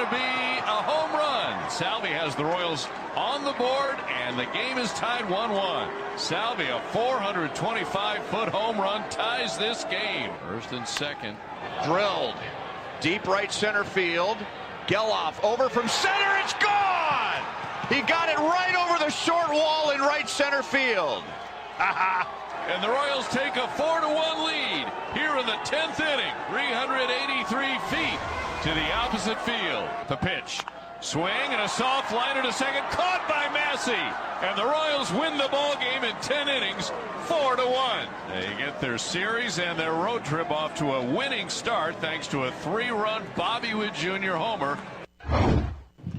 going to be a home run. Salvi has the Royals on the board, and the game is tied 1-1. Salvi, a 425-foot home run, ties this game. First and second. Drilled. Deep right center field. Geloff over from center. It's gone! He got it right over the short wall in right center field. And the Royals take a 4-1 lead here in the 10th inning. 383 feet to the opposite field. The pitch. Swing and a soft liner to second. Caught by Massey. And the Royals win the ball game in 10 innings, 4-1. They get their series and their road trip off to a winning start thanks to a 3-run Bobby Witt Jr. homer.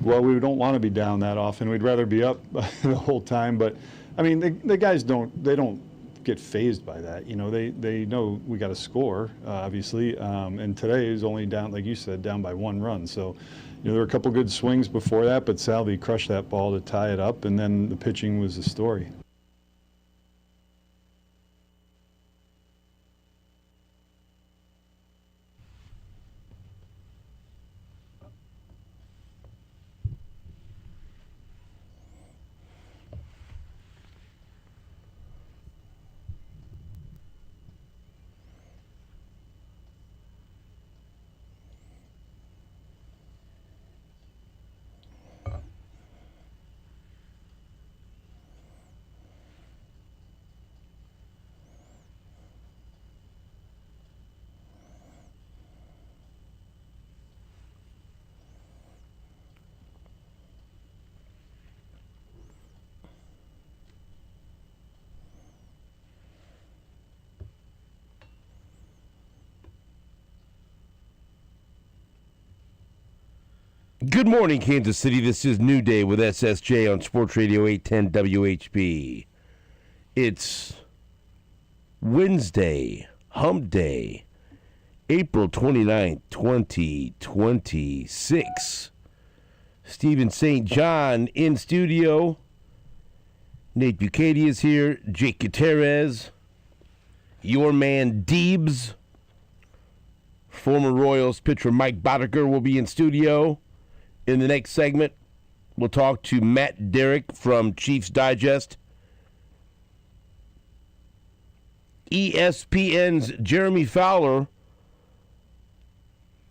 Well, we don't want to be down that often. We'd rather be up the whole time. But, I mean, the guys don't get fazed by that. You know, they know we got to score, obviously. And today is only down, like you said, down by 1 run. So, you know, there were a couple good swings before that, but Salvi crushed that ball to tie it up, and then the pitching was the story. Good morning, Kansas City. This is New Day with SSJ on Sports Radio 810 WHB. It's Wednesday, Hump Day, April 29th, 2026. Stephen St. John in studio. Nate Bucati is here. Jake Gutierrez. Your man Deebs. Former Royals pitcher Mike Boddicker will be in studio. In the next segment, we'll talk to Matt Derrick from Chiefs Digest. ESPN's Jeremy Fowler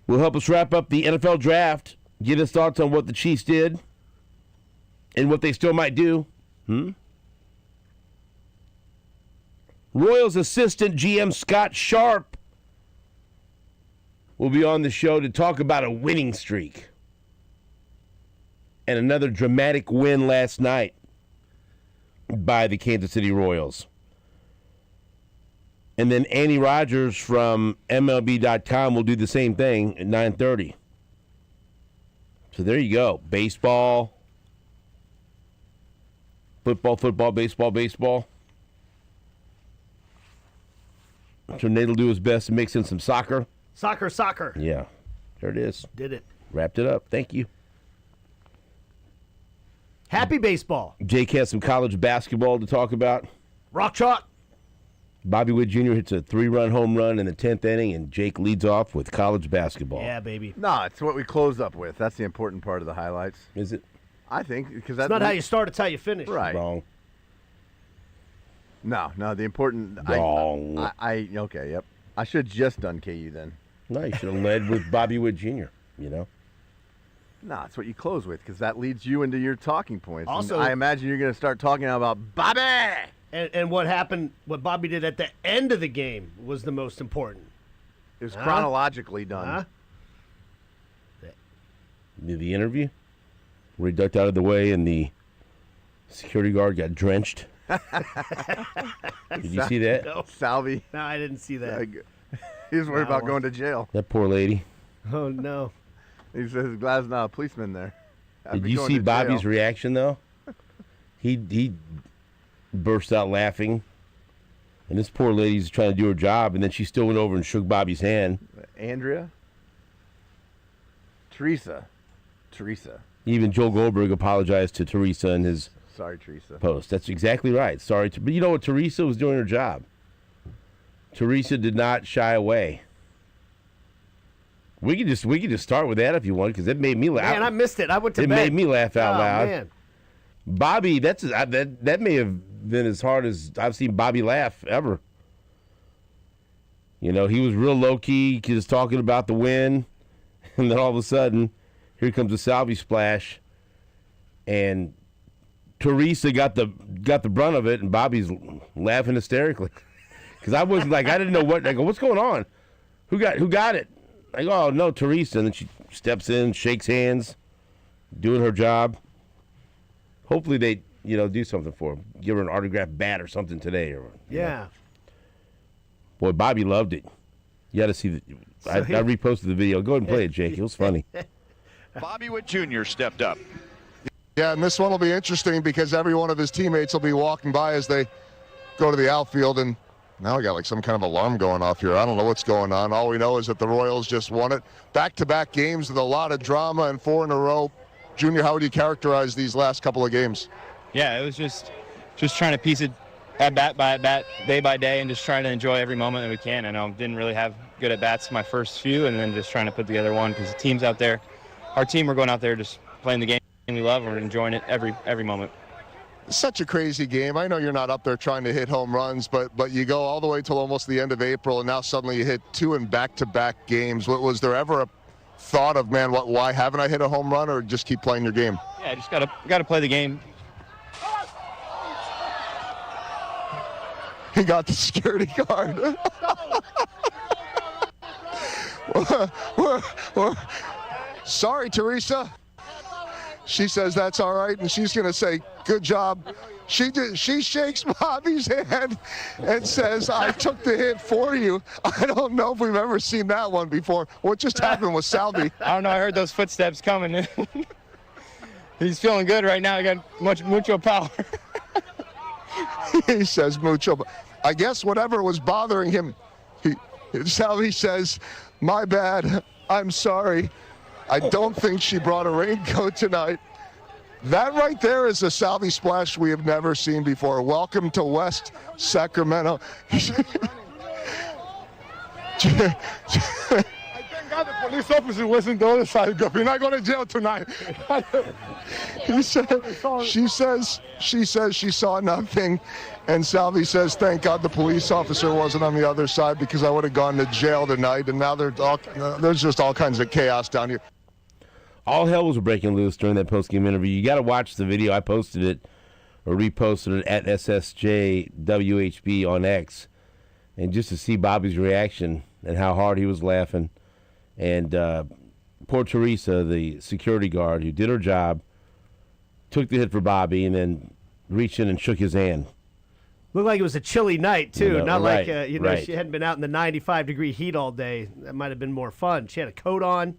will help us wrap up the NFL draft, get his thoughts on what the Chiefs did and what they still might do. Royals assistant GM Scott Sharp will be on the show to talk about a winning streak. And another dramatic win last night by the Kansas City Royals. And then Andy Rogers from MLB.com will do the same thing at 9:30. So there you go. Baseball, football, baseball. So Nate will do his best to mix in some soccer. Soccer. Yeah, there it is. Did it. Wrapped it up. Thank you. Happy baseball. Jake has some college basketball to talk about. Rock chalk. Bobby Witt Jr. hits a 3-run home run in the 10th inning, and Jake leads off with college basketball. Yeah, baby. No, it's what we close up with. That's the important part of the highlights. Is it? I think because It's not how you start, it's how you finish. Right. Wrong. No, the important. Wrong. Okay, yep. I should have just done KU then. No, you should have led with Bobby Witt Jr., you know? No, it's what you close with because that leads you into your talking points. Also, and I imagine you're going to start talking about Bobby. And what happened, what Bobby did at the end of the game was the most important. It was chronologically done. Huh? The interview where he ducked out of the way and the security guard got drenched. Did you see that? No. Salvi. No, I didn't see that. He was worried about going to jail. That poor lady. Oh, no. He says his glad there's not a policeman there. Did you see Bobby's reaction, though? He burst out laughing. And this poor lady's trying to do her job, and then she still went over and shook Bobby's hand. Andrea? Teresa. Even Joel Goldberg apologized to Teresa in his Sorry, Teresa. post. That's exactly right. Sorry. But you know what? Teresa was doing her job. Teresa did not shy away. We could just start with that if you want, because it made me laugh. Man, I missed it. I went to bed. It made me laugh out loud. Man. Bobby, that may have been as hard as I've seen Bobby laugh ever. You know, he was real low-key, just talking about the win, and then all of a sudden, here comes a salvy splash, and Teresa got the brunt of it, and Bobby's laughing hysterically. Because I didn't know what. I go, what's going on? Who got it? I go, oh, no, Teresa. And then she steps in, shakes hands, doing her job. Hopefully they, do something for her. Give her an autographed bat or something today. Yeah. Boy, Bobby loved it. You got to see I reposted the video. Go ahead and play it, Jake. It was funny. Bobby Wood Jr. stepped up. Yeah, and this one will be interesting because every one of his teammates will be walking by as they go to the outfield, and now we got like some kind of alarm going off here. I don't know what's going on. All we know is that the Royals just won it. Back-to-back games with a lot of drama and 4 in a row. Junior, how would you characterize these last couple of games? Yeah, it was just trying to piece it at bat by at bat, day by day, and just trying to enjoy every moment that we can. I know didn't really have good at bats my first few, and then just trying to put together one because the team's out there. Our team, we're going out there just playing the game we love, and we're enjoying it every moment. Such a crazy game. I know you're not up there trying to hit home runs, but you go all the way till almost the end of April, and now suddenly you hit 2 in back-to-back games. Was there ever a thought of, man, why haven't I hit a home run, or just keep playing your game? Yeah, just gotta play the game. He got the security guard. Sorry, Teresa. She says that's all right, and she's going to say, good job. She shakes Bobby's hand and says, I took the hit for you. I don't know if we've ever seen that one before. What just happened with Salvi? I don't know. I heard those footsteps coming. He's feeling good right now. He got mucho power. He says mucho. I guess whatever was bothering him, Salvi says, my bad. I'm sorry. I don't think she brought a raincoat tonight. That right there is a Salvi splash we have never seen before. Welcome to West Sacramento. I thank God the police officer wasn't the other side. You're not going to jail tonight. She says she saw nothing, and Salvi says, thank God the police officer wasn't on the other side because I would have gone to jail tonight. And now there's just all kinds of chaos down here. All hell was breaking loose during that post-game interview. You got to watch the video. I posted it or reposted it at SSJ WHB on X, and just to see Bobby's reaction and how hard he was laughing. And poor Teresa, the security guard who did her job, took the hit for Bobby and then reached in and shook his hand. Looked like it was a chilly night, too. Not right, like, right. She hadn't been out in the 95-degree heat all day. That might have been more fun. She had a coat on.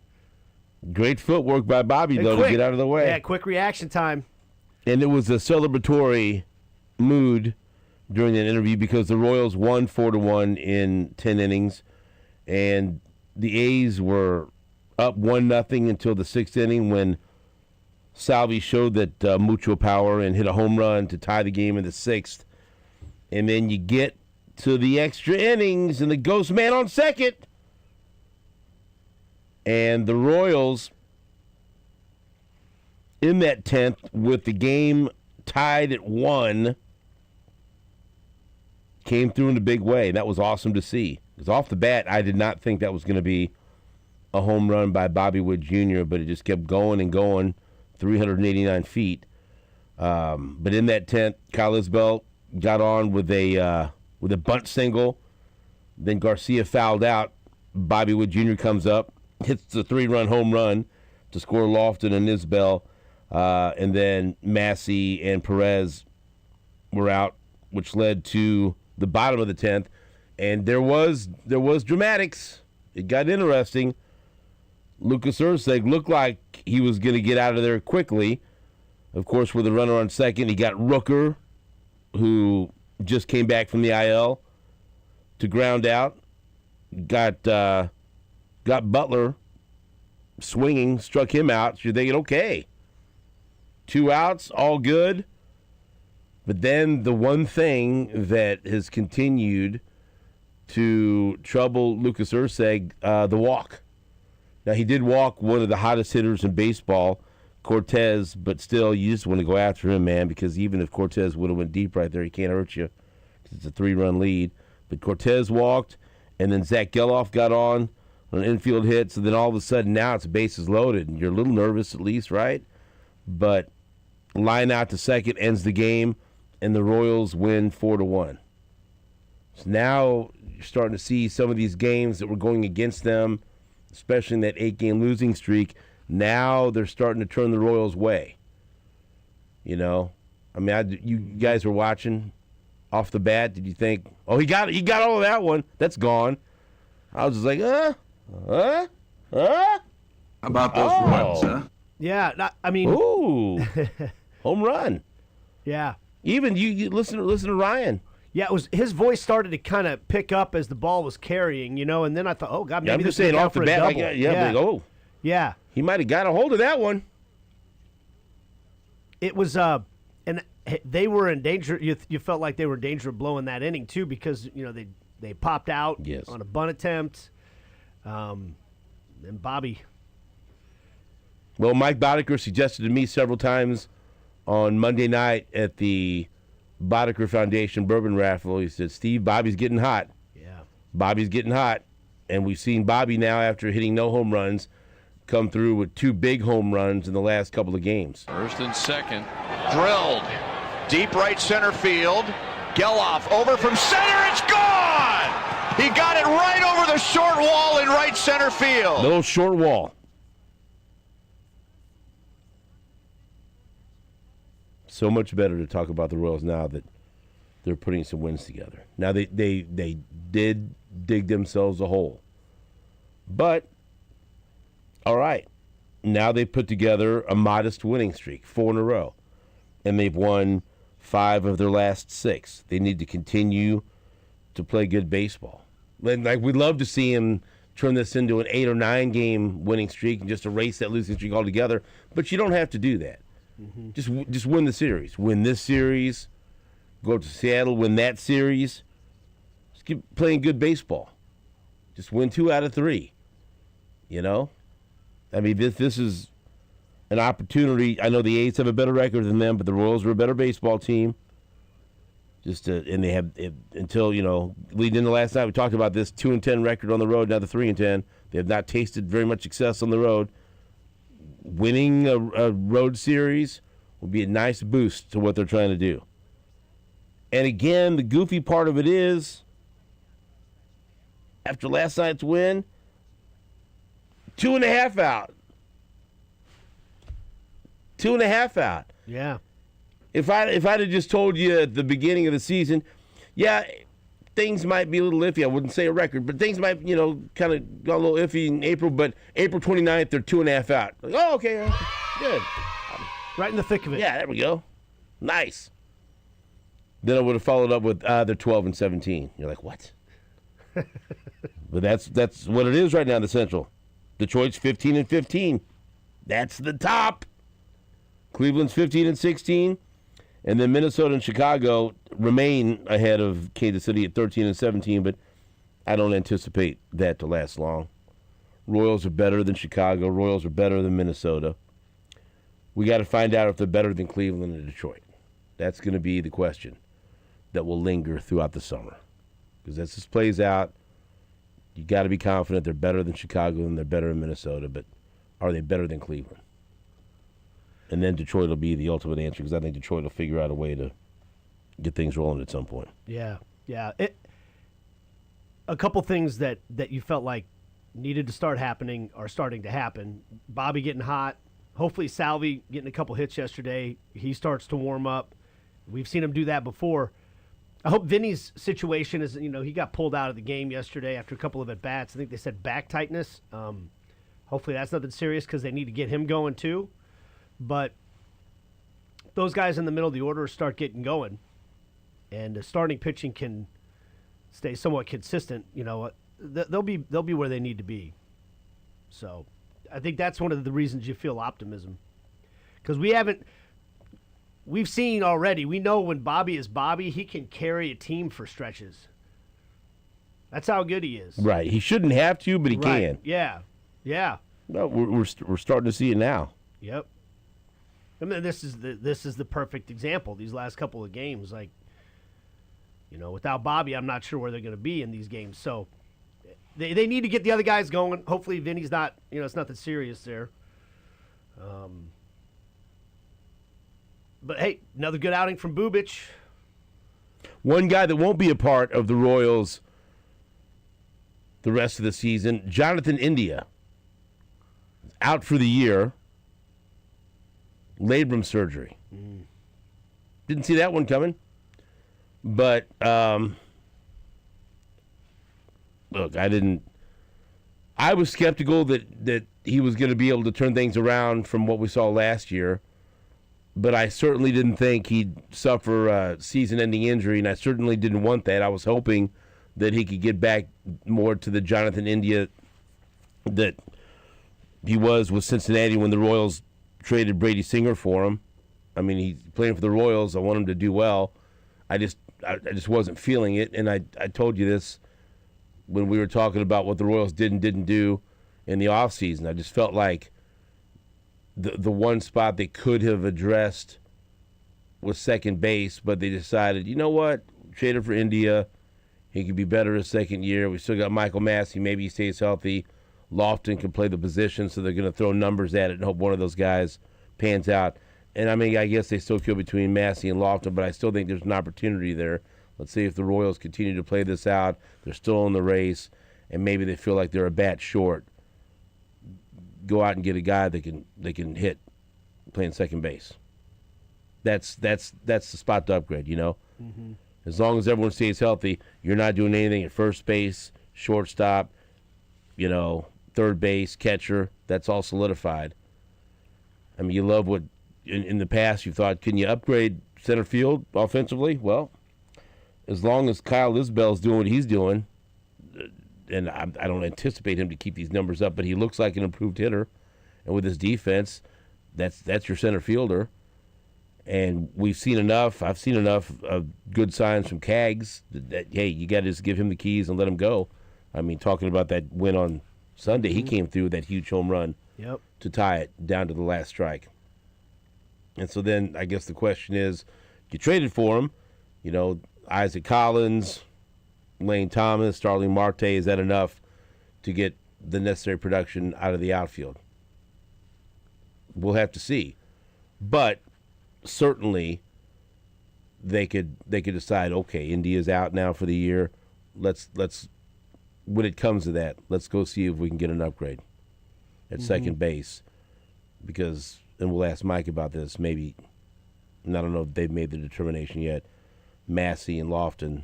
Great footwork by Bobby, And though, quick. to get out of the way. Yeah, quick reaction time. And it was a celebratory mood during that interview because the Royals won 4-1 in 10 innings, and the A's were up 1-0 until the 6th inning when Salvi showed that mucho power and hit a home run to tie the game in the 6th. And then you get to the extra innings and the ghost man on second. And the Royals, in that 10th, with the game tied at 1, came through in a big way. That was awesome to see. Because off the bat, I did not think that was going to be a home run by Bobby Wood Jr., but it just kept going and going, 389 feet. But in that 10th, Kyle Isbell got on with a bunt single. Then Garcia fouled out. Bobby Wood Jr. comes up, hits the 3-run home run to score Lofton and Isbell. And then Massey and Perez were out, which led to the bottom of the 10th. And there was dramatics. It got interesting. Lucas Erceg looked like he was going to get out of there quickly. Of course, with a runner on second, he got Rooker, who just came back from the IL, to ground out. Got Butler swinging, struck him out. So you're thinking, okay, 2 outs, all good. But then the one thing that has continued to trouble Lucas Erceg, the walk. Now, he did walk one of the hottest hitters in baseball, Cortez, but still, you just want to go after him, man, because even if Cortez would have went deep right there, he can't hurt you. It's a 3-run lead. But Cortez walked, and then Zach Geloff got on an infield hit, so then all of a sudden now it's bases loaded, and you're a little nervous at least, right? But line out to second ends the game, and the Royals win 4-1. So now you're starting to see some of these games that were going against them, especially in that 8-game losing streak. Now they're starting to turn the Royals' way. You know, I mean, you guys were watching off the bat. Did you think, oh, he got all of that one? That's gone. I was just like, How about those Royals, huh? Yeah, I mean, ooh, home run. Yeah. Even you listen to Ryan. Yeah, it was his voice started to kind of pick up as the ball was carrying, and then I thought, oh God, maybe I'm this just saying is off the for a bat. double. Yeah. He might have got a hold of that one. It was, and they were in danger. You felt like they were in danger of blowing that inning too because they popped out on a bunt attempt. And Bobby. Well, Mike Boddicker suggested to me several times on Monday night at the Boddicker Foundation Bourbon Raffle. He said, Steve, Bobby's getting hot. Yeah. Bobby's getting hot. And we've seen Bobby now, after hitting no home runs, come through with 2 big home runs in the last couple of games. First and second. Drilled. Deep right center field. Geloff over from center. It's gone! He got it right over the short wall in right center field. Little short wall. So much better to talk about the Royals now that they're putting some wins together. Now, they did dig themselves a hole. But, all right, now they've put together a modest winning streak, 4 in a row. And they've won 5 of their last 6. They need to continue to play good baseball. Like, we'd love to see him turn this into an 8 or 9 game winning streak and just erase that losing streak altogether. But you don't have to do that. Mm-hmm. Just win the series. Win this series. Go to Seattle, win that series. Just keep playing good baseball. Just win 2 out of 3. I mean, this is an opportunity. I know the A's have a better record than them, but the Royals are a better baseball team. And they have until leading into last night. We talked about this 2-10 record on the road. Now the 3-10. They have not tasted very much success on the road. Winning a road series will be a nice boost to what they're trying to do. And again, the goofy part of it is, after last night's win, 2.5 out. 2.5 out. Yeah. If I'd have just told you at the beginning of the season, yeah, things might be a little iffy. I wouldn't say a record, but things might, kind of got a little iffy in April. But April 29th, they're 2.5 out. Like, oh, okay, good. Right in the thick of it. Yeah, there we go. Nice. Then I would have followed up with they're 12-17. You're like, what? But that's what it is right now in the Central. Detroit's 15-15. That's the top. Cleveland's 15-16. And then Minnesota and Chicago remain ahead of Kansas City at 13-17, but I don't anticipate that to last long. Royals are better than Chicago. Royals are better than Minnesota. We got to find out if they're better than Cleveland and Detroit. That's going to be the question that will linger throughout the summer. Because as this plays out, you got to be confident they're better than Chicago and they're better than Minnesota, but are they better than Cleveland? And then Detroit will be the ultimate answer because I think Detroit will figure out a way to get things rolling at some point. Yeah. A couple things that you felt like needed to start happening are starting to happen. Bobby getting hot. Hopefully Salvi getting a couple hits yesterday. He starts to warm up. We've seen him do that before. I hope Vinny's situation is, he got pulled out of the game yesterday after a couple of at-bats. I think they said back tightness. Hopefully that's nothing serious because they need to get him going too. But those guys in the middle of the order start getting going, and the starting pitching can stay somewhat consistent. They'll be where they need to be. So I think that's one of the reasons you feel optimism, because we've seen already. We know when Bobby is Bobby, he can carry a team for stretches. That's how good he is. Right. He shouldn't have to, but he can. Yeah. No, we're starting to see it now. Yep. I mean, this is the perfect example. These last couple of games, like, without Bobby, I'm not sure where they're going to be in these games. So they need to get the other guys going. Hopefully, Vinny's not, it's nothing serious there. But hey, another good outing from Bubic. One guy that won't be a part of the Royals the rest of the season, Jonathan India, out for the year. Labrum surgery. Didn't see that one coming. But, look, I was skeptical that he was going to be able to turn things around from what we saw last year. But I certainly didn't think he'd suffer a season-ending injury, and I certainly didn't want that. I was hoping that he could get back more to the Jonathan India that he was with Cincinnati when the Royals traded Brady Singer for him. I mean, he's playing for the Royals. I want him to do well. I just wasn't feeling it, and I told you this when we were talking about what the Royals did and didn't do in the offseason. I just felt like the one spot they could have addressed was second base, but they decided, you know what, trade him for India. He could be better his second year. We still got Michael Massey. Maybe he stays healthy. Lofton can play the position, so they're going to throw numbers at it and hope one of those guys pans out. And, I mean, I guess they still feel between Massey and Lofton, but I still think there's an opportunity there. Let's see if the Royals continue to play this out. They're still in the race, and maybe they feel like they're a bat short. Go out and get a guy that can hit playing second base. That's the spot to upgrade, Mm-hmm. As long as everyone stays healthy, you're not doing anything at first base, shortstop, third base, catcher. That's all solidified. I mean, you love what in the past you thought, can you upgrade center field offensively? Well, as long as Kyle Isbell's doing what he's doing, and I don't anticipate him to keep these numbers up, but he looks like an improved hitter. And with his defense, that's your center fielder. And we've seen enough. I've seen enough of good signs from Cags that hey, you got to just give him the keys and let him go. I mean, talking about that win on Sunday, he came through with that huge home run to tie it down to the last strike. And so then I guess the question is, you traded for him, Isaac Collins, Lane Thomas, Starling Marte, is that enough to get the necessary production out of the outfield? We'll have to see. But certainly they could decide, okay, India's out now for the year. Let's when it comes to that, let's go see if we can get an upgrade at second base. Because, and we'll ask Mike about this, maybe, and I don't know if they've made the determination yet, Massey and Lofton,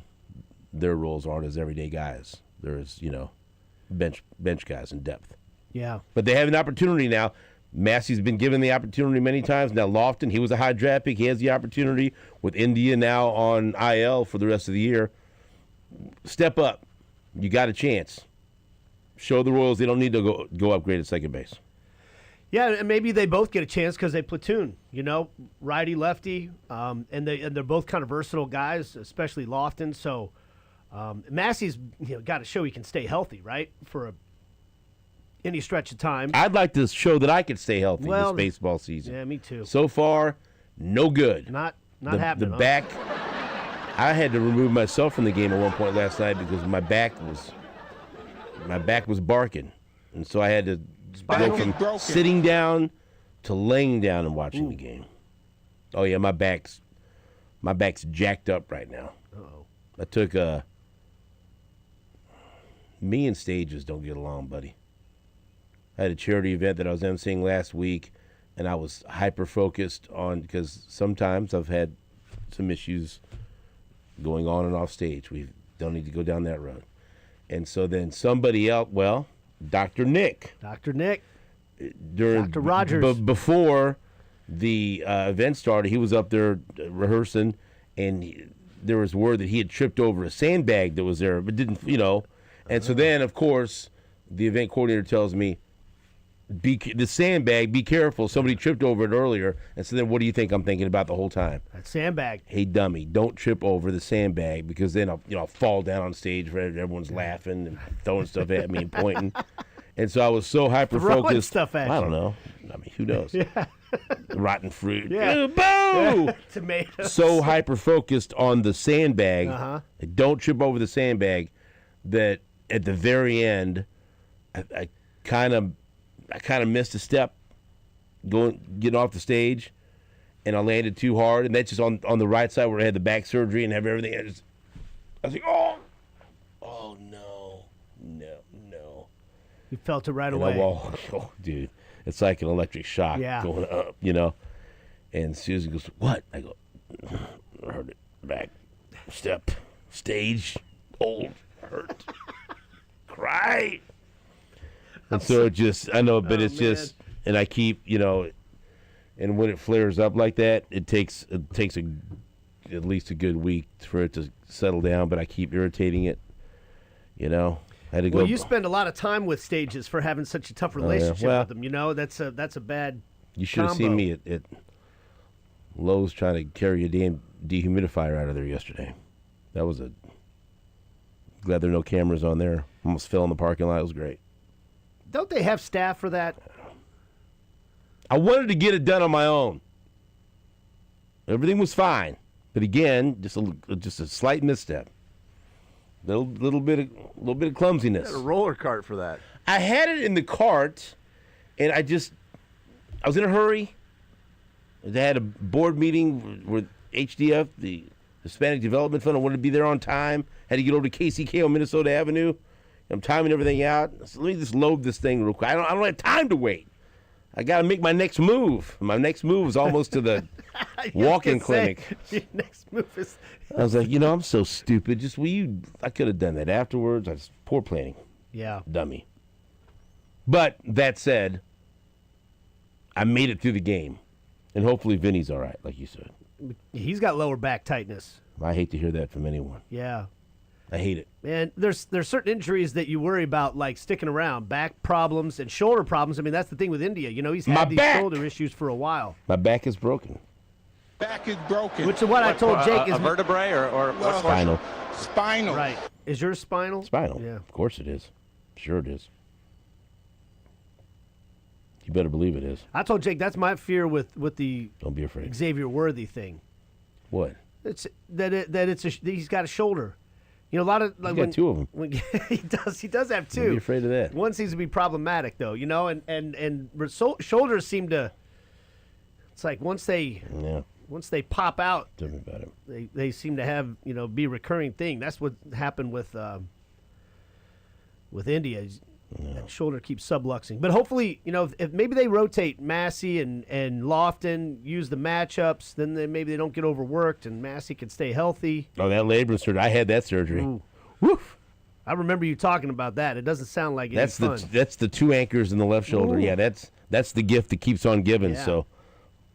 their roles aren't as everyday guys. There's, bench guys in depth. Yeah. But they have an opportunity now. Massey's been given the opportunity many times. Now Lofton, he was a high draft pick. He has the opportunity with India now on IL for the rest of the year. Step up. You got a chance. Show the Royals they don't need to go upgrade at second base. Yeah, and maybe they both get a chance because they platoon, righty, lefty, and they're both kind of versatile guys, especially Lofton. So Massey's got to show he can stay healthy, right, for any stretch of time. I'd like to show that I could stay healthy this baseball season. Yeah, me too. So far, no good. Not happening. The back, I had to remove myself from the game at one point last night because my back was barking, and so I had to go from sitting down to laying down and watching the game. Oh yeah, my back's jacked up right now. Uh-oh. I took me and Stages don't get along, buddy. I had a charity event that I was emceeing last week, and I was hyper-focused on, because sometimes I've had some issues going on and off stage. We don't need to go down that road. And so then somebody else, Dr. Nick. Dr. Nick. Dr. Rogers. Before the event started, he was up there rehearsing, and there was word that he had tripped over a sandbag that was there, but didn't, And so then, of course, the event coordinator tells me, the sandbag, be careful. Somebody tripped over it earlier. And so then what do you think I'm thinking about the whole time? That sandbag. Hey, dummy, don't trip over the sandbag, because then I'll fall down on stage where everyone's laughing and throwing stuff at me and pointing. And so I was so hyper-focused. stuff at I you. don't know. I mean, who knows? Yeah. Rotten fruit. Yeah. Boo! Tomatoes. So hyper-focused on the sandbag. Uh-huh. Don't trip over the sandbag. That at the very end, I kind of missed a step getting off the stage, and I landed too hard, and that's just on the right side where I had the back surgery and have everything. I was like, oh no. You felt it right And away. oh, dude, it's like an electric shock going up, And Susan goes, "What?" I go, "I heard it. Back step, stage, old, hurt, cry." And so it just, I know, but it's just, and I keep, and when it flares up like that, it takes at least a good week for it to settle down. But I keep irritating it, I had to go. Well, you spend a lot of time with stages for having such a tough relationship with them. That's a bad. You should have seen me at Lowe's trying to carry a damn dehumidifier out of there yesterday. That was glad there are no cameras on there. Almost fell in the parking lot. It was great. Don't they have staff for that? I wanted to get it done on my own. Everything was fine, but again, just a slight misstep. Little bit of clumsiness. You had a roller cart for that. I had it in the cart, and I was in a hurry. I had a board meeting with HDF, the Hispanic Development Fund. I wanted to be there on time. Had to get over to KCK on Minnesota Avenue. I'm timing everything out. So let me just load this thing real quick. I don't have time to wait. I got to make my next move. My next move is almost to the walk-in clinic. Your next move is. I was like, I'm so stupid. I could have done that afterwards. Poor planning. Yeah. Dummy. But that said, I made it through the game. And hopefully Vinny's all right, like you said. He's got lower back tightness. I hate to hear that from anyone. Yeah. I hate it. And there's certain injuries that you worry about, like sticking around, back problems and shoulder problems. I mean, that's the thing with India. He's had these shoulder issues for a while. My back is broken. Back is broken. Which is what I told Jake. A vertebrae or what? Spinal. Spinal. Right. Is yours spinal? Spinal. Yeah. Of course it is. Sure it is. You better believe it is. I told Jake that's my fear with the Don't be afraid. Xavier Worthy thing. What? It's that he's got a shoulder. A lot of He's got two of them. He does have two. Don't be afraid of that. One seems to be problematic though, and shoulders seem to. It's like once they pop out, Tell me about it. they seem to have be a recurring thing. That's what happened with India. That shoulder keeps subluxing. But hopefully, if maybe they rotate Massey and Lofton, use the matchups, then maybe they don't get overworked and Massey can stay healthy. Oh, that labrum surgery. I had that surgery. Ooh. Woof. I remember you talking about that. It doesn't sound like any fun. That's the two anchors in the left shoulder. Ooh. Yeah, that's the gift that keeps on giving. Yeah. So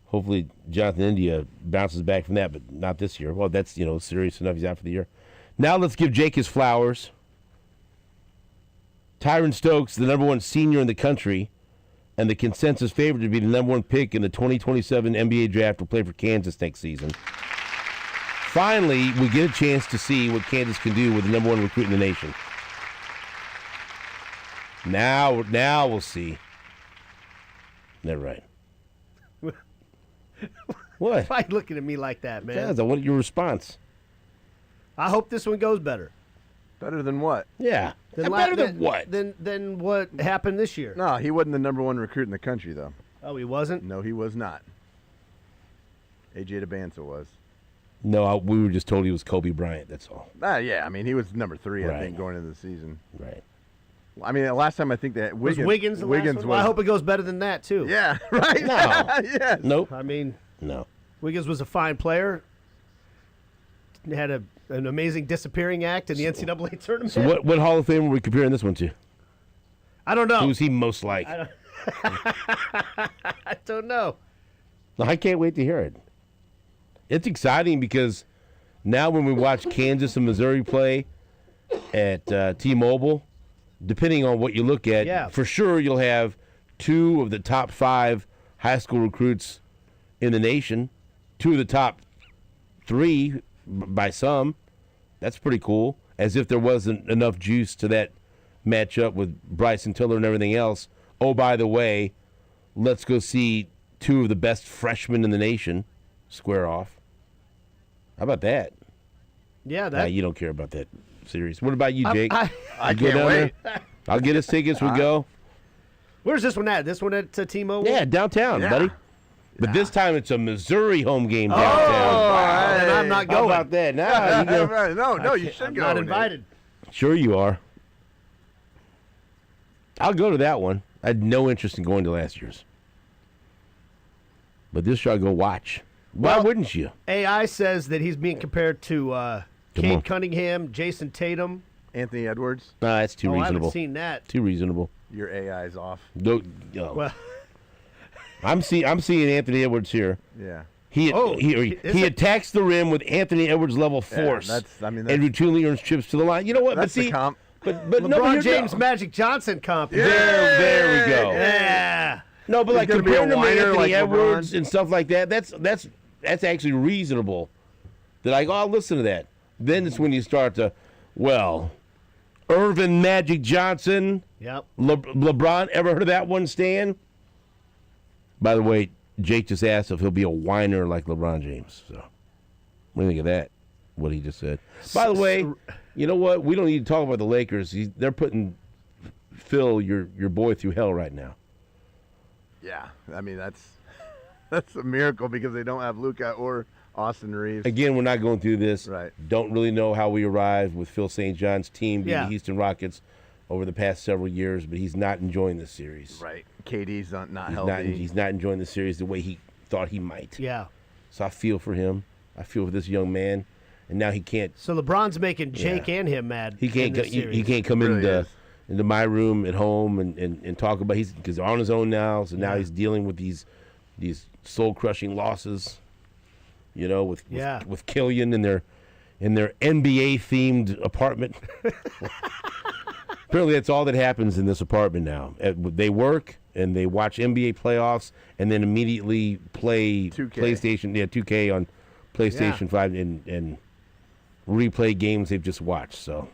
hopefully Jonathan India bounces back from that, but not this year. Well, that's serious enough. He's out for the year. Now let's give Jake his flowers. Tyron Stokes, the number one senior in the country, and the consensus favorite to be the number one pick in the 2027 NBA draft, will play for Kansas next season. Finally, we get a chance to see what Kansas can do with the number one recruit in the nation. Now we'll see. Never right. What? Why are you looking at me like that, man? Yes, I want your response. I hope this one goes better. Better than what? Yeah. Better than what? Than what happened this year. No, he wasn't the number one recruit in the country, though. Oh, he wasn't? No, he was not. A.J. DeBanza was. No, we were just told he was Kobe Bryant, that's all. Yeah, I mean, he was number 3, Right. I think, going into the season. Right. I mean, the last time I think that Was Wiggins the last one? was. Well, I hope it goes better than that, too. Yeah, right? No. Yes. Nope. I mean, No. Wiggins was a fine player. Had an amazing disappearing act in the NCAA tournament. So what Hall of Fame are we comparing this one to? I don't know. Who's he most like? I don't know. No, I can't wait to hear it. It's exciting because now when we watch Kansas and Missouri play at T-Mobile, depending on what you look at, for sure you'll have 2 of the top 5 high school recruits in the nation, 2 of the top 3 by some. That's pretty cool. As if there wasn't enough juice to that match up with Bryson Tiller and everything else. Oh, by the way, let's go see two of the best freshmen in the nation square off. How about that? Yeah, Nah, you don't care about that series. What about you, Jake? I You go can't down wait. there? I'll get us tickets. We go. Where's this one at? This one at T-Mobile? Yeah, downtown, Yeah. buddy. But this time it's a Missouri home game downtown. Wow, then I'm not How going. about that? Nah, you go. no, you should I'm go. not Nate. invited. Sure you are. I'll go to that one. I had no interest in going to last year's. But this year I'll go watch. Why Well- wouldn't you? AI says that he's being compared to Come on. Cade Cunningham, Jason Tatum. Anthony Edwards, Nah, that's too I reasonable. haven't seen that. Too reasonable. your AI's off. No, Well, I'm seeing Anthony Edwards here. Yeah. He is it- attacks the rim with Anthony Edwards level force. that's- and routinely earns chips to the line. You know what? That's but see, the comp. but LeBron no, but here James, go. Magic Johnson comp. There we go. Yeah. No, but He's like gonna be a comparing him to whiner Anthony like Edwards LeBron. and stuff like that, that's actually reasonable. They're like, oh, I'll listen to that. Then it's when you start to, well, Irvin Magic Johnson, Yep. LeBron. Ever heard of that one, Stan? By the way, Jake just asked if he'll be a whiner like LeBron James. So, what do you think of that? What he just said. By the way, you know what? We don't need to talk about the Lakers. They're putting Phil, your boy, through hell right now. Yeah. I mean, that's a miracle because they don't have Luka or Austin Reeves. Again, we're not going through this. Right. Don't really know how we arrived with Phil St. John's team being Yeah. the Houston Rockets over the past several years, but he's not enjoying this series. Right. KD's not He's healthy. he's not enjoying the series the way he thought he might. Yeah. So I feel for him. I feel for this young man, and now he can't. So LeBron's making Jake and him mad. He can't. in this He series. can't come Really is. into my room at home and talk about because they're on his own now. So now he's dealing with these soul crushing losses. You know, with Killian in their NBA themed apartment. Apparently, that's all that happens in this apartment now. They work and they watch NBA playoffs and then immediately play 2K. PlayStation. Yeah, 2K on PlayStation 5 and replay games they've just watched. So,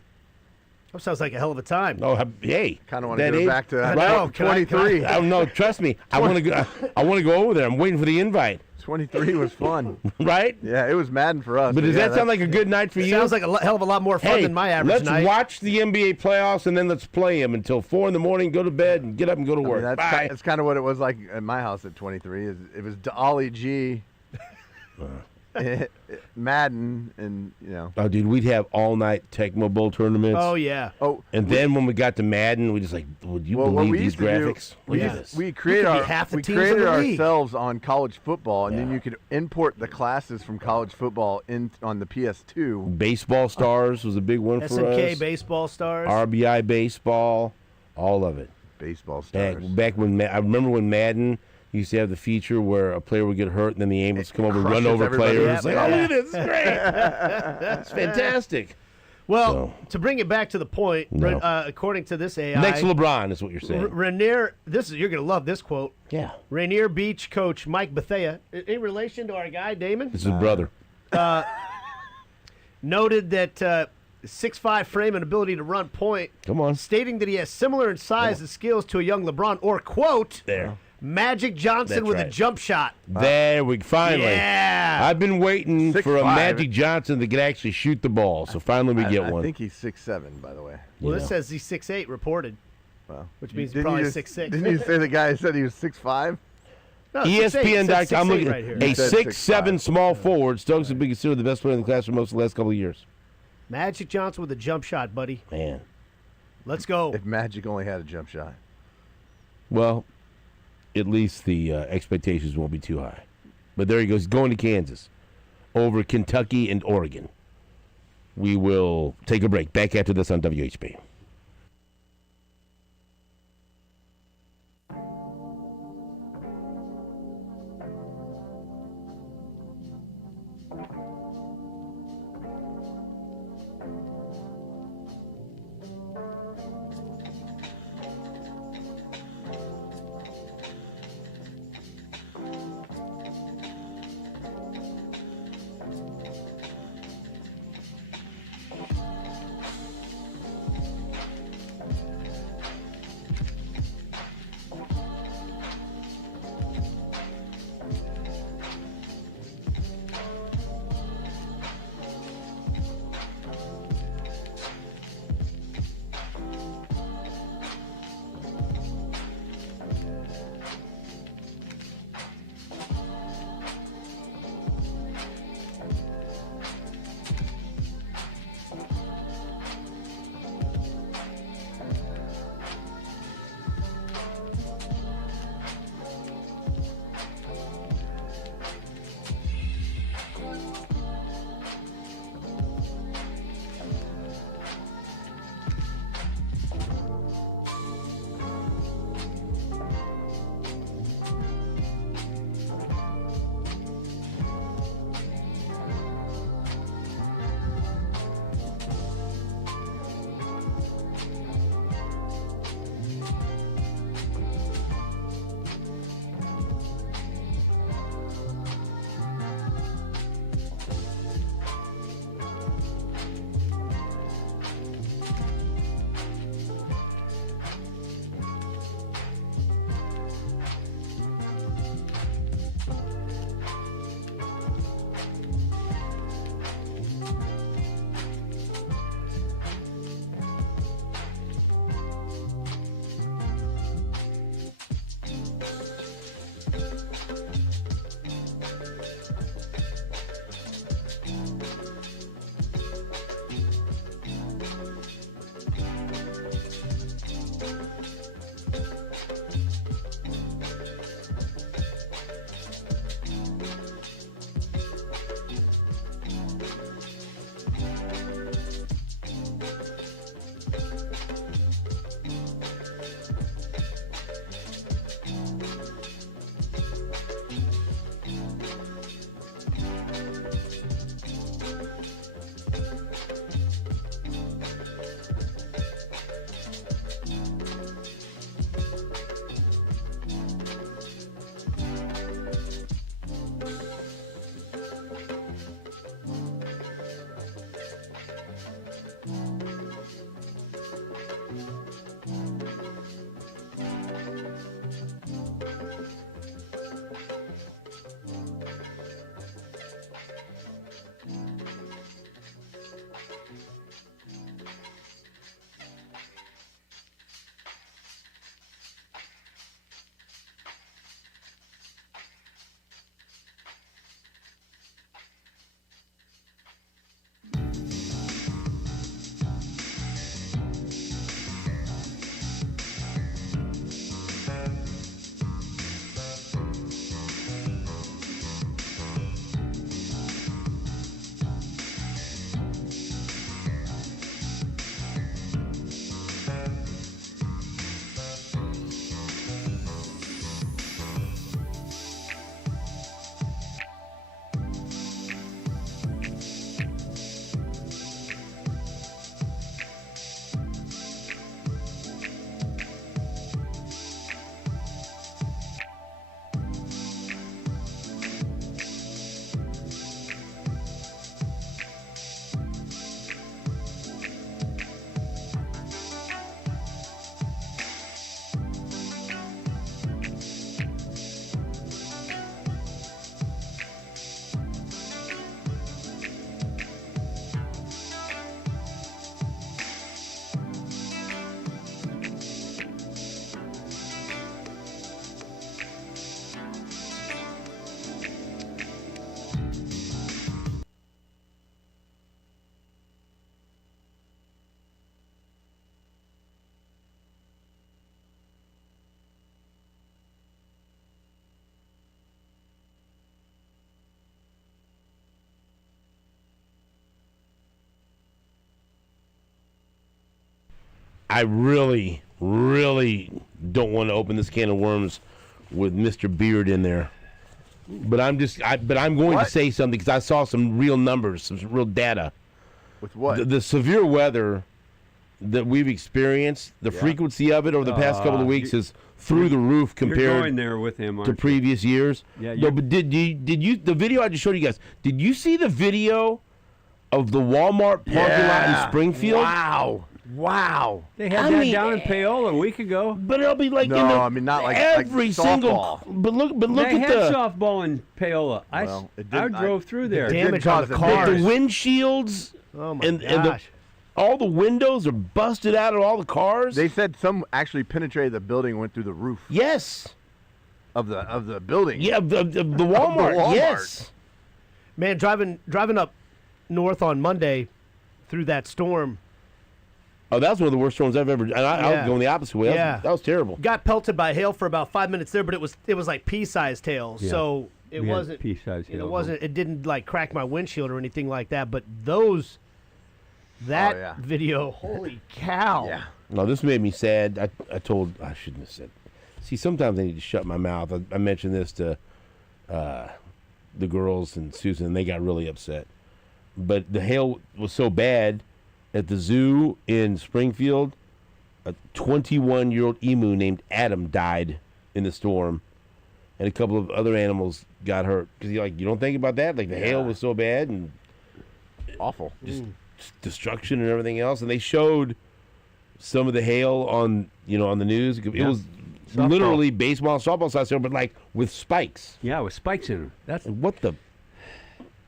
That sounds like a hell of a time. oh hey, Kind of want to that go age- back to I know. Can I- 23. I don't know. Trust me, I want to go. I want to go over there. I'm waiting for the invite. 23 was fun. Right? Yeah, it was Madden for us. But does yeah, that sound like a good night for you? Sounds like a hell of a lot more fun Hey, than my average let's night. watch the NBA playoffs and then let's play them until 4 in the morning. Go to bed and get up and go to I mean, work. Bye. that's kind of what it was like at my house at 23. It was Ollie G, Madden, and Oh, dude, we'd have all night Tecmo Bowl tournaments. Oh yeah. Oh, And then when we got to Madden, we just like, would you well, what believe we these used to do, graphics? we, Look at used- this. we created could be half the we teams in created the league. ourselves on college football, and then Yeah. you could import the classes from college football in on the PS2. Baseball Stars was a big one for SNK us. baseball stars. RBI Baseball, all of it. Baseball Back, stars. back when I remember when Madden used to have the feature where a player would get hurt and then the ambulance come over and run crushes over everybody. players. Yeah, It's like, yeah. oh, look at this. It's great. It's fantastic. Well, So- to bring it back to the point, No. according to this AI, Next LeBron is what you're saying. Rainier. You're gonna love this quote. Yeah. Rainier Beach coach Mike Boddicker, in relation to our guy Damon, This is his brother. noted that 6'5" frame and ability to run point, Come on. stating that he has similar in size and skills to a young LeBron, or quote, There. Magic Johnson That's with a right. jump shot. There we finally. Yeah. I've been waiting for a 6'5". Magic Johnson that could actually shoot the ball. So finally we get I one. think he's 6'7", by the way. Well, Yeah. this says he's 6'8" reported, Well, which means didn't probably you just- 6'6". Didn't you say the guy said he was 6'5"? No, 6'8". It says ESPN.com. I'm 6'8" looking right here. a He said 6'7" 6'5". small forward. Stokes has been considered the best player in the class for most of the last couple of years. Magic Johnson with a jump shot, buddy. Man. Let's go. If Magic only had a jump shot. Well, at least the expectations won't be too high. But there he goes, going to Kansas over Kentucky and Oregon. We will take a break. Back after this on WHB. I really, really don't want to open this can of worms with Mr. Beard in there. But I'm going to say something because I saw some real numbers, some real data. With what? The severe weather that we've experienced, the frequency of it over the past couple of weeks is through the roof compared You're going there with him, to previous years. Yeah, no, but did you the video I just showed you guys? Did you see the video of the Walmart parking lot in Springfield? Wow. They had that down in Paola a week ago. But it'll be like not like every single. But look they at had the softball in Paola. I drove through there. Damage on the the cars. windshields. Oh my and gosh. all the windows are busted out of all the cars. They said some actually penetrated the building and went through the roof. Yes. Of the building. Yeah, the Walmart. Yes. Man, driving up north on Monday through that storm. Oh, that was one of the worst storms I've ever. And I was going the opposite way. That was terrible. Got pelted by hail for about 5 minutes there, but it was like pea-sized hail, so it We had wasn't pea-sized hail. It wasn't. It didn't like crack my windshield or anything like that. But that video, holy cow! Yeah. No, this made me sad. I shouldn't have said. See, sometimes I need to shut my mouth. I mentioned this to the girls and Susan, and they got really upset. But the hail was so bad at the zoo in Springfield. A 21-year-old emu named Adam died in the storm, and a couple of other animals got hurt. Because you don't think about that. Like the hail was so bad and awful, just destruction and everything else. And they showed some of the hail on the news. It was literally baseball, softball size hail, but like with spikes. Yeah, with spikes in them. That's what the.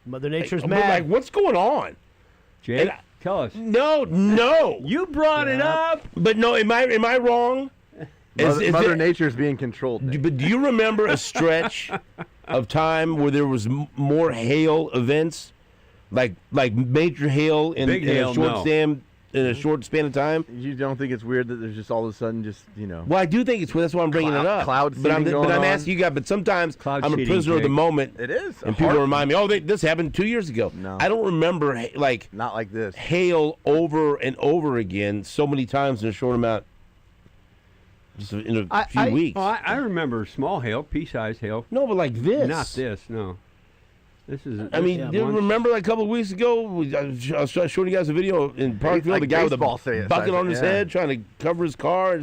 Mother Nature's Like, mad. Like, what's going on? Jake, tell us. No. You brought it up. But no, am I wrong? Mother Nature's being controlled. But do you remember a stretch of time where there was more hail events, like major hail in a short span of time? You don't think it's weird that there's just all of a sudden Well, I do think it's weird. That's why I'm bringing it up. Cloud seeding but I'm asking you guys. But sometimes I'm a prisoner of the moment. It is. And people remind me, this happened 2 years ago. No. I don't remember not like this hail over and over again so many times in a short amount. Just in a few weeks. Oh, I remember small hail, pea-sized hail. No, but like this. Not this, no. This is. I mean, do you remember like a couple of weeks ago? I was showing you guys a video in Parkville. The guy with a bucket on his head trying to cover his car.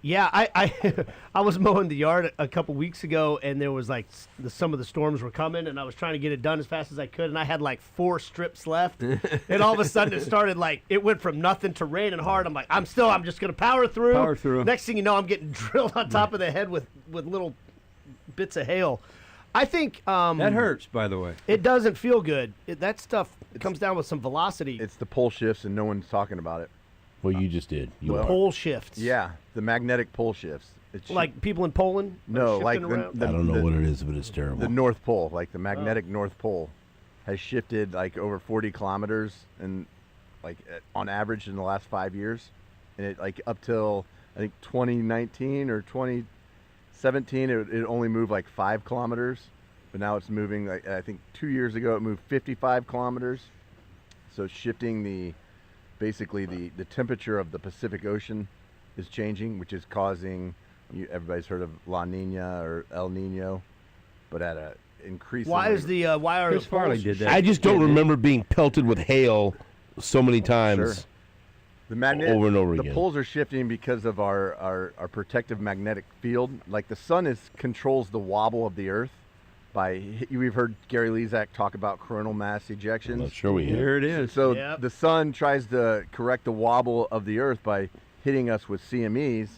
Yeah, I was mowing the yard a couple weeks ago, and there was like some of the storms were coming, and I was trying to get it done as fast as I could, and I had like 4 strips left, and all of a sudden it started it went from nothing to raining hard. I'm like, I'm just gonna power through. Next thing you know, I'm getting drilled on top of the head with little bits of hail. I think that hurts, by the way. It doesn't feel good. That stuff comes down with some velocity. It's the pole shifts, and no one's talking about it. Well, you just did. Pole shifts. Yeah, the magnetic pole shifts. Like people in Poland? No, like I don't know what it is, but it's terrible. The North Pole, like the magnetic North Pole, has shifted like over 40 kilometers, and like on average in the last 5 years, and it like up till I think 2019 or 2017, it only moved like 5 kilometers, but now it's moving like I think 2 years ago it moved 55 kilometers, so it's shifting basically the temperature of the Pacific Ocean is changing, which is causing, everybody's heard of La Nina or El Nino, but at a increasing. Why are Chris Farley did that? I just don't remember being pelted with hail so many times. Sure. Over and over again. The poles are shifting because of our protective magnetic field. Like the sun controls the wobble of the Earth. We've heard Gary Lezak talk about coronal mass ejections. Well, sure we have. There it is. So the sun tries to correct the wobble of the Earth by hitting us with CMEs,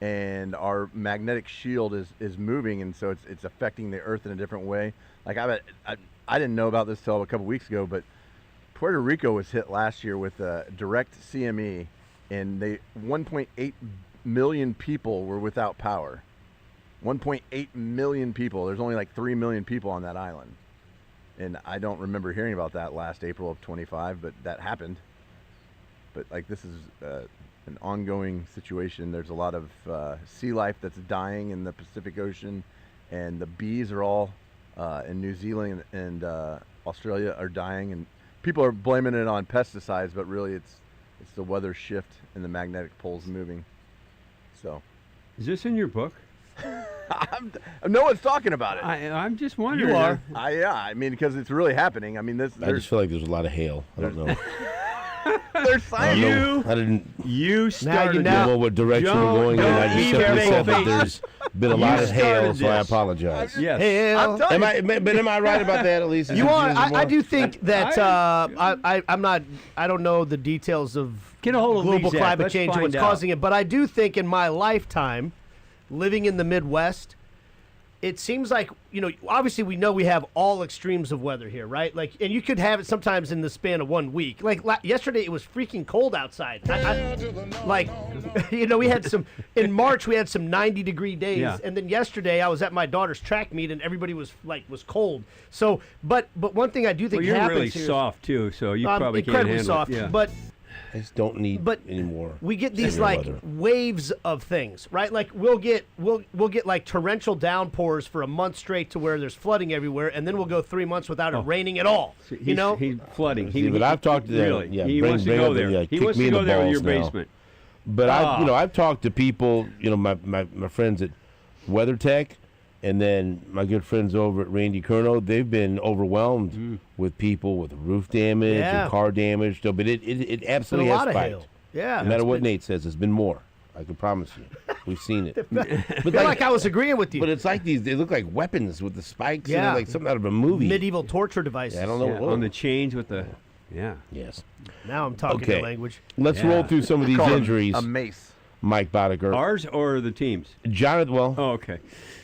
and our magnetic shield is moving, and so it's affecting the Earth in a different way. Like I didn't know about this till a couple weeks ago, but Puerto Rico was hit last year with a direct CME, and 1.8 million people were without power. 1.8 million people. There's only like 3 million people on that island. And I don't remember hearing about that last April of 25, but that happened. But like this is an ongoing situation. There's a lot of sea life that's dying in the Pacific Ocean, and the bees are all in New Zealand and Australia are dying, and people are blaming it on pesticides, but really It's the weather shift and the magnetic poles moving. So, Is this in your book? no one's talking about it. I'm just wondering. You are. Yeah, I mean, because it's really happening. I mean, I just feel like there's a lot of hail. I don't know. there's science. I didn't You started know what direction we're going in. I just even simply make said that face. there's been a lot of hail, started so I this. apologize. Yes. Hell. Am I right about that, at least? You are. I do think that I'm not. I don't know the details of Get a hold of global Lezak. climate Let's change and find what's out. causing it, but I do think in my lifetime, living in the Midwest, it seems like, obviously we know we have all extremes of weather here, right? Like, and you could have it sometimes in the span of 1 week. Like yesterday, it was freaking cold outside. We had in March we had some 90-degree days, Yeah. and then yesterday I was at my daughter's track meet and everybody was cold. So, but one thing I do think Well, you're happens really here is- soft too, so you probably can't incredibly handle soft, it. Yeah. but. I just don't need But anymore. we get these severe like weather. waves of things, right? Like we'll get like torrential downpours for a month straight to where there's flooding everywhere, and then we'll go 3 months without it raining at all. So He's he's flooding. See, but I've talked to them. Really, Yeah, he bring- wants to bring go up the- there. yeah, He kick wants me to in go the there with balls your now. basement. But I've talked to people, my friends at WeatherTech, and then my good friends over at Randy Kerno. They've been overwhelmed with people with roof damage Yeah. and car damage. So, but it been a absolutely lot has of spiked. hail. Yeah, No matter what Nate says, it's been more. I can promise you. We've seen it. I feel like I was agreeing with you. But it's like they look like weapons with the spikes. Yeah. Like something out of a movie. Medieval torture devices. I don't know. Yeah, what on the chains with the. Yeah. Yes. Now I'm talking Okay. your language. Let's Yeah. roll through some of these Call it injuries. a mace. Mike Boddicker. Ours or the teams? Jonathan. Well, Oh, okay.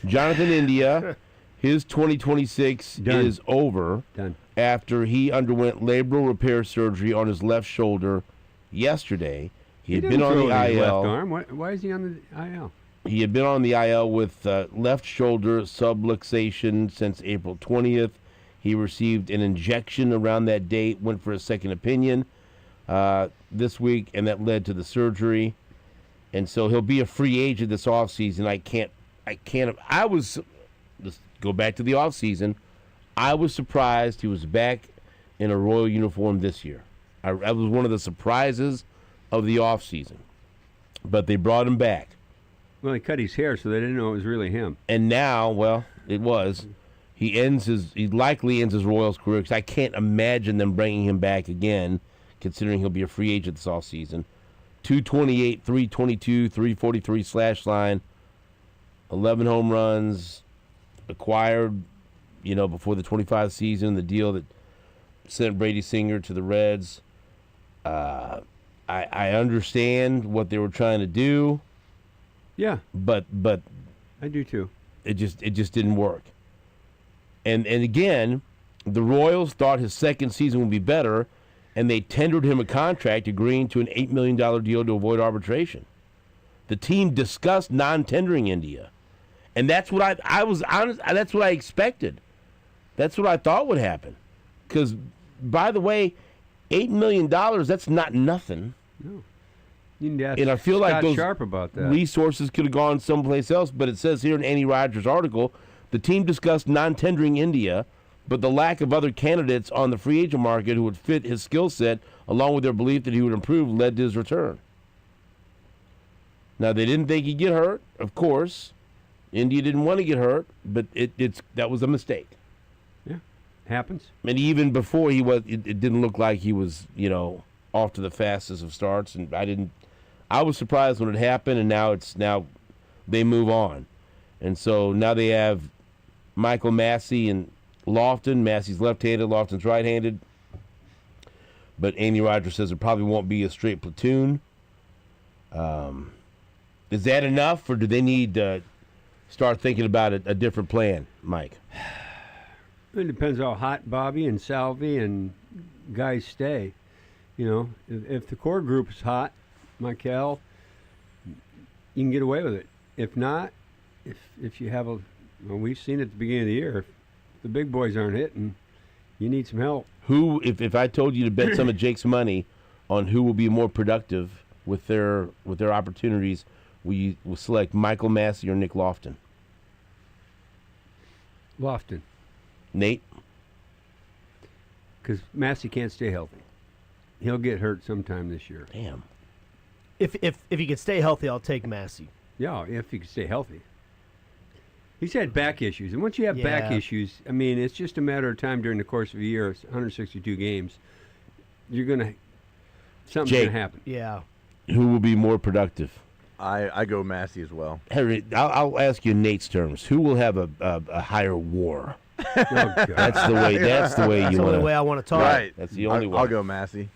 Jonathan India, his 2026 Done. is over Done. after he underwent labral repair surgery on his left shoulder yesterday. He had been didn't on throw the it in his IL. Left arm. Why is he on the IL? He had been on the IL with left shoulder subluxation since April 20th. He received an injection around that date, went for a second opinion this week, and that led to the surgery. And so he'll be a free agent this offseason. Let's go back to the offseason. I was surprised he was back in a Royal uniform this year. That was one of the surprises of the offseason. But they brought him back. Well, he cut his hair, so they didn't know it was really him. And now, well, it was. He likely ends his Royals career because I can't imagine them bringing him back again, considering he'll be a free agent this offseason. 228, 322, 343 slash line, 11 home runs, acquired, before the 25 season, the deal that sent Brady Singer to the Reds. I understand what they were trying to do. Yeah, but I do too. It just didn't work. And again, the Royals thought his second season would be better, and they tendered him a contract agreeing to an $8 million deal to avoid arbitration. The team discussed non-tendering India, and that's what I was honest. That's what I expected. That's what I thought would happen. Because, by the way, $8 million, that's not nothing. No. You need to ask And I feel like Scott those Sharp about that. resources could have gone someplace else, but it says here in Andy Rogers' article, the team discussed non-tendering India, but the lack of other candidates on the free agent market who would fit his skill set, along with their belief that he would improve, led to his return. Now, they didn't think he'd get hurt, of course. India didn't want to get hurt, but that was a mistake. Yeah, happens. And even before it didn't look like he was, off to the fastest of starts. And I was surprised when it happened, and now they move on. And so now they have Michael Massey and Lofton. Massey's left-handed, Lofton's right-handed. But Andy Rogers says it probably won't be a straight platoon. Is that enough, or do they need to start thinking about a different plan, Mike? It depends how hot Bobby and Salvi and guys stay. If the core group is hot, Michael, you can get away with it. If not, if you have we've seen at the beginning of the year, if the big boys aren't hitting, you need some help. Who, if I told you to bet some of Jake's money on who will be more productive with their opportunities, will select Michael Massey or Nick Lofton? Lofton, Nate? because Massey can't stay healthy. He'll get hurt sometime this year. Damn. If he can stay healthy, I'll take Massey. Yeah, if he can stay healthy. He's had back issues, and once you have back issues, I mean, it's just a matter of time during the course of a year. It's 162 games. Something's Jake. gonna happen. Yeah. Who will be more productive? I go Massey as well. Harry, I'll ask you in Nate's terms. Who will have a higher WAR? Oh, God. That's the way. That's the way That's you the only want. way I want to talk. Right. That's the only way. I'll go Massey.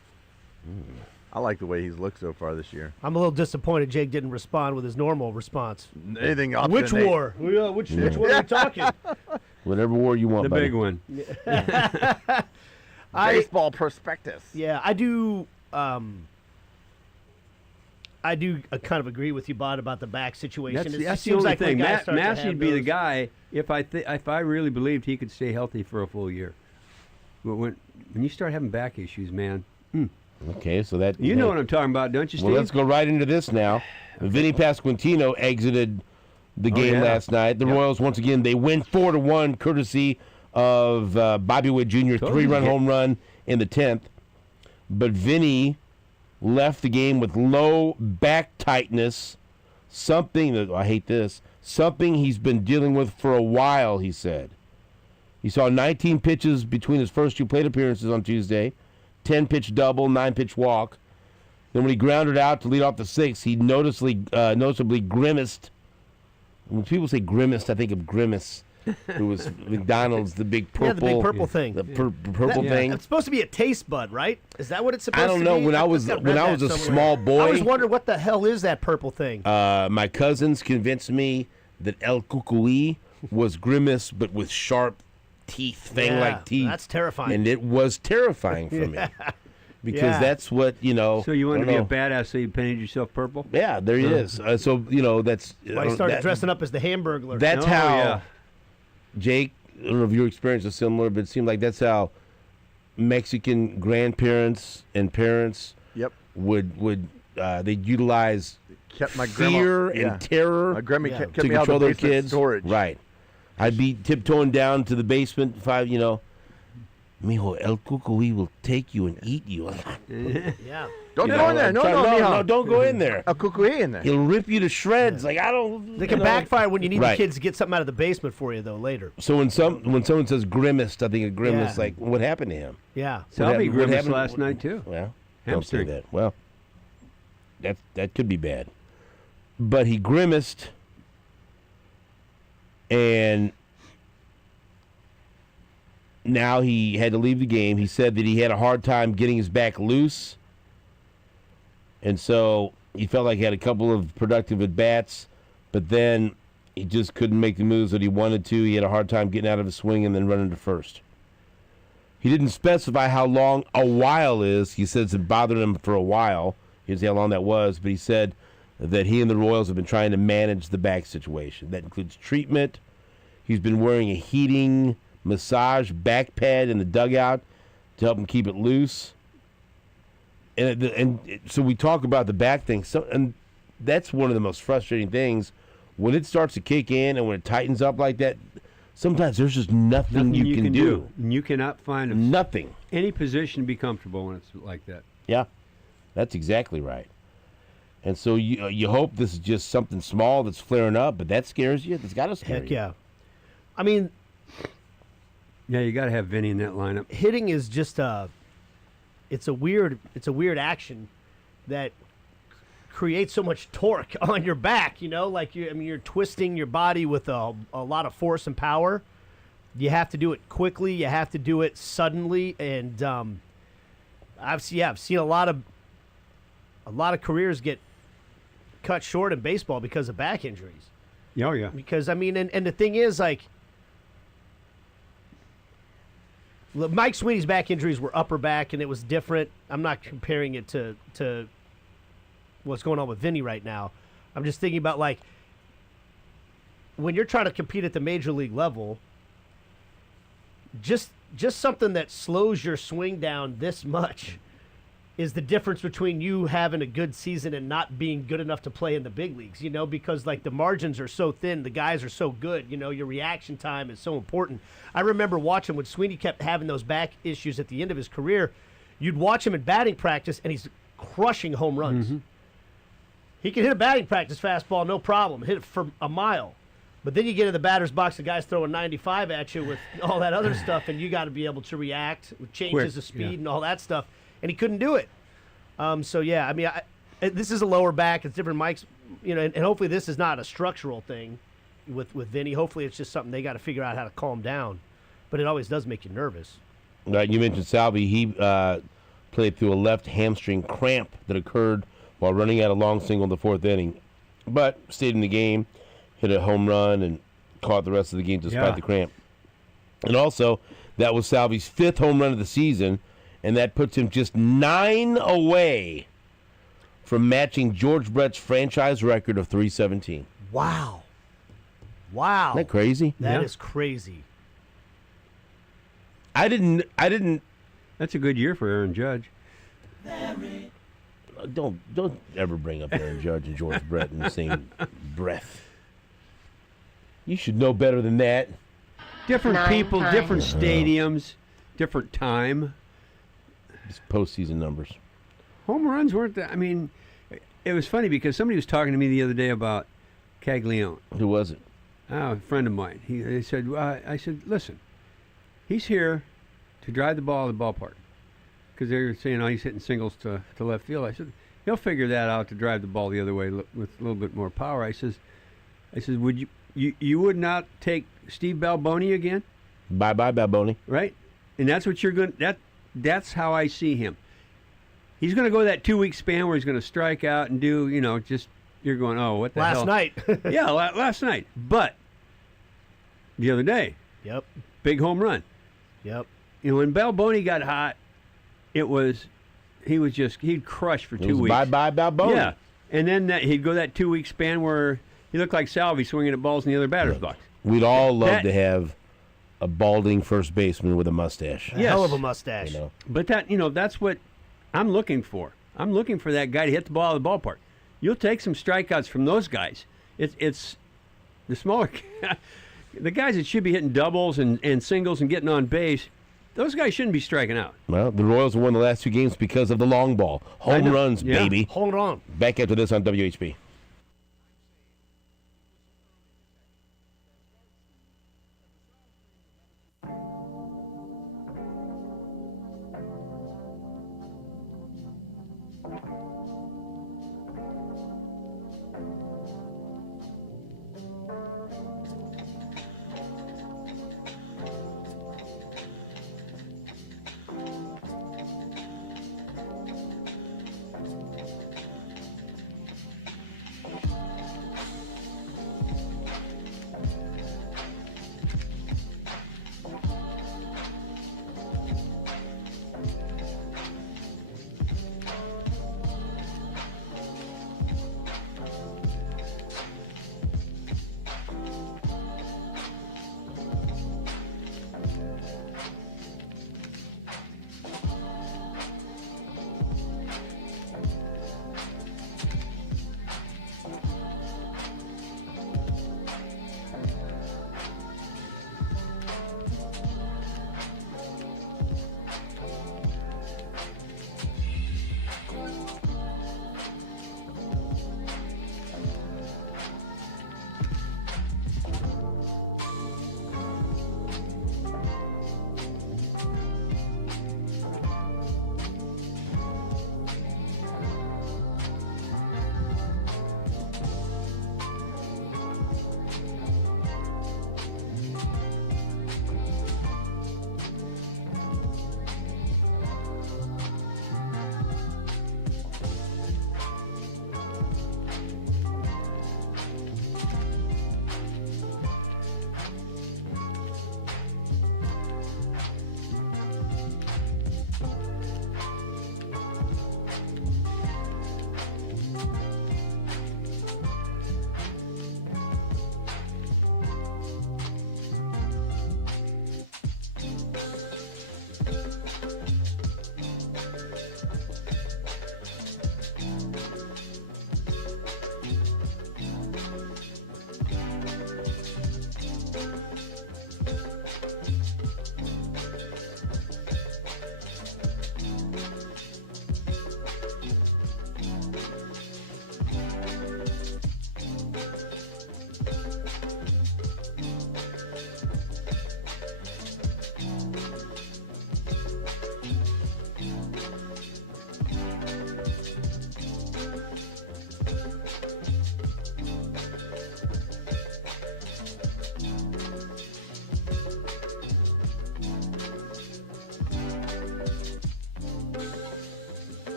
I like the way he's looked so far this year. I'm a little disappointed Jake didn't respond with his normal response. Anything opposite Which of Nate. war? Which one are we talking? Whatever war you want, The buddy. big one. Baseball prospectus. Yeah, I do. I do kind of agree with you, Bod, about the back situation. That's It the seems only like when thing. guys start to Massey have would be the those- guy if I really believed he could stay healthy for a full year. But when you start having back issues, man, Okay, so that you know what I'm talking about, don't you, Steve? Well, let's go right into this now. Vinny Pasquantino exited the game yeah. last night. The Royals, once again, they win 4-1, courtesy of Bobby Witt Jr. Three-run home run in the 10th. But Vinny left the game with low back tightness, something that, I hate this, something he's been dealing with for a while, he said. He saw 19 pitches between his first two plate appearances on Tuesday, 10-pitch double, 9-pitch walk. Then when he grounded out to lead off the sixth, he noticeably grimaced. When people say grimaced, I think of Grimace, who was McDonald's, the big purple. Yeah, the big purple thing. The purple That- thing. It's supposed to be a taste bud, right? Is that what it's supposed I to don't be? know. When I think was I read a that somewhere. small boy, I was wondering what the hell is that purple thing? my cousins convinced me that El Cucuy was Grimace, but with sharp teeth, fang-like teeth. That's terrifying. And it was terrifying for me. Because Yeah. that's what, So you wanted to be a a badass, so you painted yourself purple? Yeah, there he is. So, that's... Why he started dressing up as the Hamburglar. That's Oh, how, yeah. Jake, I don't know if your experience is similar, but it seemed like that's how Mexican grandparents and parents Yep. would they'd utilize Kept my grandma, fear and terror My grandma Yeah. kept to me out control of the their basement kids. storage. Right. I'd be tiptoeing down to the basement, Mijo, El Cucuy will take you and eat you. Yeah. Don't go in there. No, no, don't go in there. A cucuy in there. He'll rip you to shreds. Like, I don't... They can backfire when you need Right. the kids to get something out of the basement for you, though, later. So when someone says grimaced, I think of Grimace, Yeah. like, what happened to him? Yeah. Salvi What grimaced happened- last night, too. Well, don't say Hamstring. that. Well, that could be bad. But he grimaced, and now he had to leave the game. He said that he had a hard time getting his back loose, and so he felt like he had a couple of productive at-bats, but then he just couldn't make the moves that he wanted to. He had a hard time getting out of his swing and then running to first. He didn't specify how long a while is. He says it bothered him for a while. He didn't say how long that was, but he said that he and the Royals have been trying to manage the back situation. That includes treatment. He's been wearing a heating massage back pad in the dugout to help him keep it loose. And so we talk about the back thing. So, and that's one of the most frustrating things. When it starts to kick in and when it tightens up like that, sometimes there's just nothing you can do. And you cannot find Nothing. any position to be comfortable when it's like that. Yeah, that's exactly right. And so you hope this is just something small that's flaring up, but that scares you. It's got to scare Heck you. yeah. I mean, Yeah, you got to have Vinny in that lineup. hitting is just it's a weird action that creates so much torque on your back, like you're twisting your body with a lot of force and power. You have to do it quickly, you have to do it suddenly, and I've seen a lot of careers get cut short in baseball because of back injuries. Oh, yeah. Because and the thing is, like, look, Mike Sweeney's back injuries were upper back, and it was different. I'm not comparing it to what's going on with Vinny right now. I'm just thinking about, like, when you're trying to compete at the major league level, just something that slows your swing down this much is the difference between you having a good season and not being good enough to play in the big leagues, because, like, the margins are so thin, the guys are so good, your reaction time is so important. I remember watching when Sweeney kept having those back issues at the end of his career. you'd watch him in batting practice, and he's crushing home runs. Mm-hmm. He can hit a batting practice fastball, no problem, hit it for a mile. But then you get in the batter's box, the guy's throwing 95 at you with all that other stuff, and you got to be able to react with changes of speed and all that stuff. And he couldn't do it. So, yeah, I mean, this is a lower back. It's different. Mike's, and hopefully this is not a structural thing with Vinny. Hopefully it's just something they got to figure out how to calm down. But it always does make you nervous. You mentioned Salvi. He played through a left hamstring cramp that occurred while running out a long single in the 4th inning. But stayed in the game, hit a home run, and caught the rest of the game despite the cramp. And also, that was Salvi's 5th home run of the season, and that puts him just 9 away from matching George Brett's franchise record of 317. Wow. Isn't that crazy? That is crazy. I didn't. That's a good year for Aaron Judge. Don't ever bring up Aaron Judge and George Brett in the same breath. You should know better than that. Different people, different stadiums, different time. It's postseason numbers. Home runs weren't that. I mean, it was funny because somebody was talking to me the other day about Caglione. Who was it? Oh, a friend of mine. They said, I said, listen, he's here to drive the ball to the ballpark. Because they were saying, he's hitting singles to left field. I said, he'll figure that out to drive the ball the other way with a little bit more power. I says, would you would not take Steve Balboni again? Bye-bye, Balboni. Right? And that's what you're going to, that's how I see him. He's going to go that 2-week span where he's going to strike out and do, you're going, what the hell? Last night. Yeah, last night. But the other day. Yep. Big home run. Yep. When Balboni got hot, he'd crush for 2 weeks. Bye-bye, Balboni. Yeah. And then he'd go that 2-week span where he looked like Salvi swinging at balls in the other batter's box. We'd all love to have a balding first baseman with a mustache. Yes. Hell of a mustache. But that's what I'm looking for. I'm looking for that guy to hit the ball out of the ballpark. You'll take some strikeouts from those guys. It's the smaller the guys that should be hitting doubles and singles and getting on base. Those guys shouldn't be striking out. Well, the Royals won the last 2 games because of the long ball. Home runs, baby. Hold on. Back after this on WHB.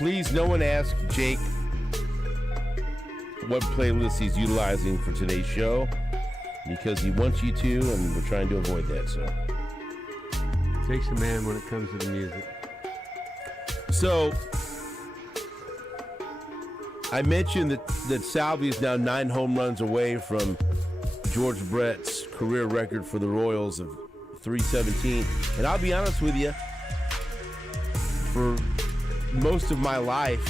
Please, no one ask Jake what playlist he's utilizing for today's show, because he wants you to, and we're trying to avoid that. So, Jake's a man when it comes to the music. So I mentioned that Salvi is now 9 home runs away from George Brett's career record for the Royals of 317. And I'll be honest with you, for most of my life,